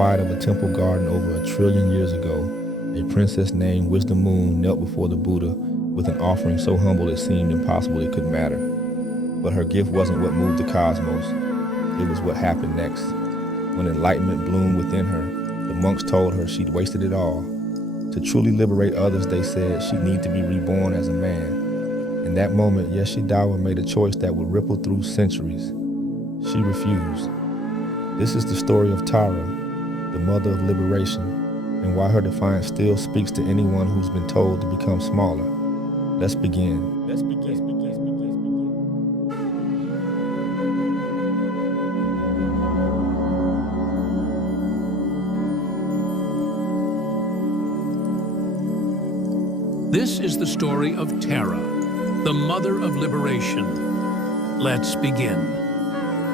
quiet of a temple garden over 1 trillion years ago, a princess named Wisdom Moon knelt before the Buddha with an offering so humble it seemed impossible it could matter. But her gift wasn't what moved the cosmos, it was what happened next. When enlightenment bloomed within her, the monks told her she'd wasted it all. To truly liberate others, they said she'd need to be reborn as a man. In that moment, Yeshe Dawa made a choice that would ripple through centuries. She refused. This is the story of Tara, the mother of liberation, and why her defiance still speaks to anyone who's been told to become smaller. Let's begin. This is the story of Tara, the mother of liberation. Let's begin.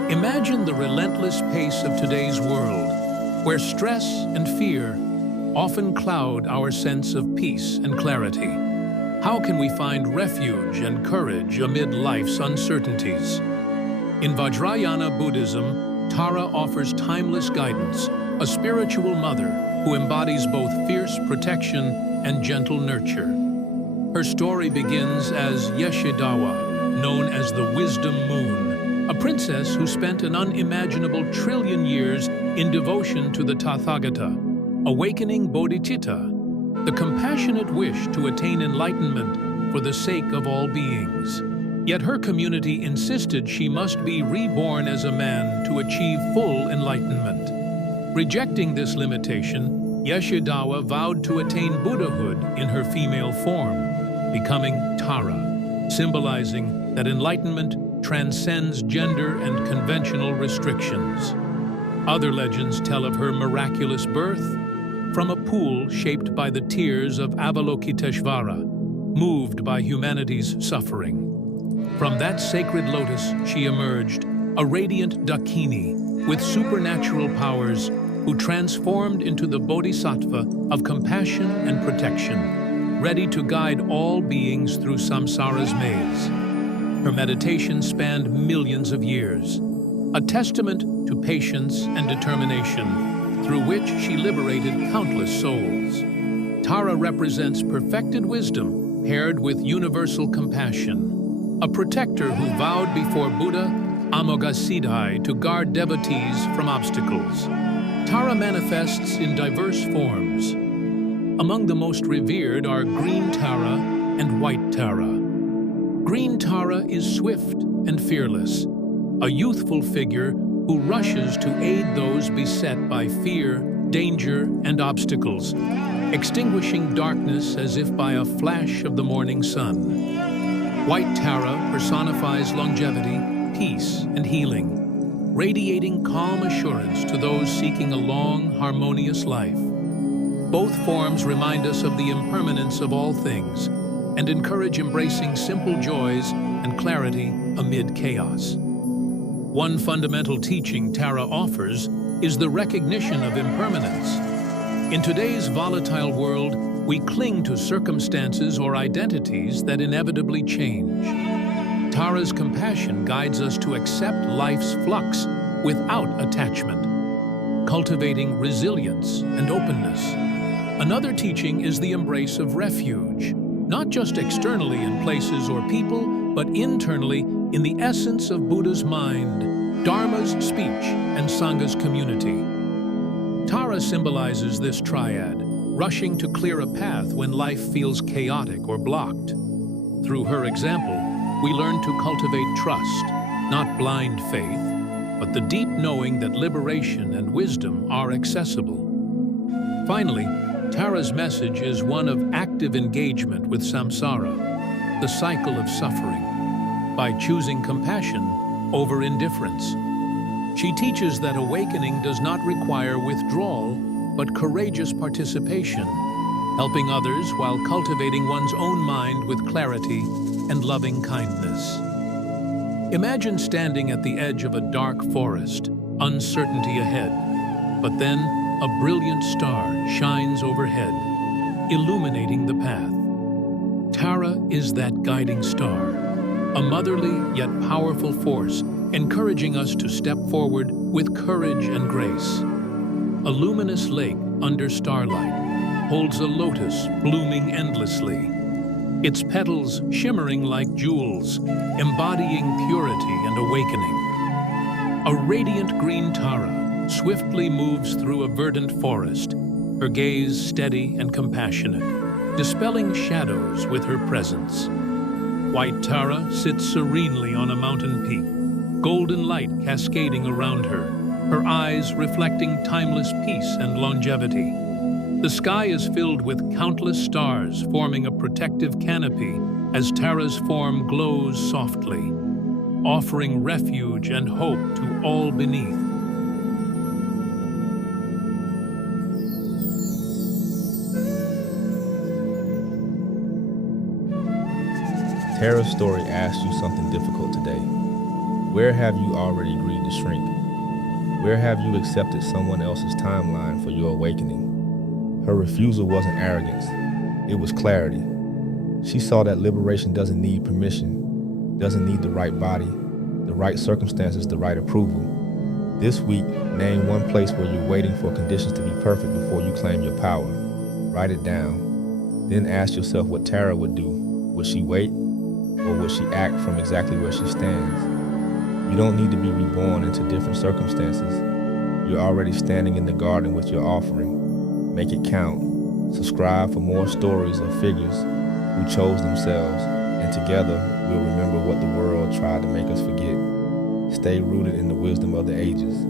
Imagine the relentless pace of today's world, where stress and fear often cloud our sense of peace and clarity. How can we find refuge and courage amid life's uncertainties? In Vajrayana Buddhism, Tara offers timeless guidance, a spiritual mother who embodies both fierce protection and gentle nurture. Her story begins as Yeshe Dawa, known as the Wisdom Moon, a princess who spent an unimaginable 1 trillion years in devotion to the Tathagata, awakening bodhicitta, the compassionate wish to attain enlightenment for the sake of all beings. Yet her community insisted she must be reborn as a man to achieve full enlightenment. Rejecting this limitation, Yeshe Dawa vowed to attain Buddhahood in her female form, becoming Tara, symbolizing that enlightenment transcends gender and conventional restrictions. Other legends tell of her miraculous birth from a pool shaped by the tears of Avalokiteshvara, moved by humanity's suffering. From that sacred lotus she emerged, a radiant dakini with supernatural powers who transformed into the Bodhisattva of compassion and protection, ready to guide all beings through samsara's maze. Her meditation spanned millions of years, a testament to patience and determination, through which she liberated countless souls. Tara represents perfected wisdom paired with universal compassion, a protector who vowed before Buddha Amoghasiddhi to guard devotees from obstacles. Tara manifests in diverse forms. Among the most revered are green Tara and white Tara. Green Tara is swift and fearless, a youthful figure who rushes to aid those beset by fear, danger, and obstacles, extinguishing darkness as if by a flash of the morning sun. White Tara personifies longevity, peace, and healing, radiating calm assurance to those seeking a long, harmonious life. Both forms remind us of the impermanence of all things and encourage embracing simple joys and clarity amid chaos. One fundamental teaching Tara offers is the recognition of impermanence. In today's volatile world, we cling to circumstances or identities that inevitably change. Tara's compassion guides us to accept life's flux without attachment, cultivating resilience and openness. Another teaching is the embrace of refuge, not just externally in places or people, but internally in the essence of Buddha's mind, Dharma's speech, and Sangha's community. Tara symbolizes this triad, rushing to clear a path when life feels chaotic or blocked. Through her example, we learn to cultivate trust, not blind faith, but the deep knowing that liberation and wisdom are accessible. Finally, Tara's message is one of active engagement with samsara, the cycle of suffering, by choosing compassion over indifference. She teaches that awakening does not require withdrawal, but courageous participation, helping others while cultivating one's own mind with clarity and loving kindness. Imagine standing at the edge of a dark forest, uncertainty ahead, but then a brilliant star shines overhead, illuminating the path. Tara is that guiding star, a motherly yet powerful force, encouraging us to step forward with courage and grace. a luminous lake under starlight holds a lotus blooming endlessly, its petals shimmering like jewels, embodying purity and awakening. A radiant green Tara swiftly moves through a verdant forest, her gaze steady and compassionate, dispelling shadows with her presence. White Tara sits serenely on a mountain peak, golden light cascading around her, her eyes reflecting timeless peace and longevity. The sky is filled with countless stars forming a protective canopy as Tara's form glows softly, offering refuge and hope to all beneath. Tara's story asks you something difficult today. Where have you already agreed to shrink? Where have you accepted someone else's timeline for your awakening? Her refusal wasn't arrogance, it was clarity. She saw that liberation doesn't need permission, doesn't need the right body, the right circumstances, the right approval. This week, name one place where you're waiting for conditions to be perfect before you claim your power. Write it down. Then ask yourself what Tara would do. Would she wait? Or would she act from exactly where she stands? You don't need to be reborn into different circumstances. You're already standing in the garden with your offering. Make it count. Subscribe for more stories of figures who chose themselves, and together we'll remember what the world tried to make us forget. Stay rooted in the wisdom of the ages.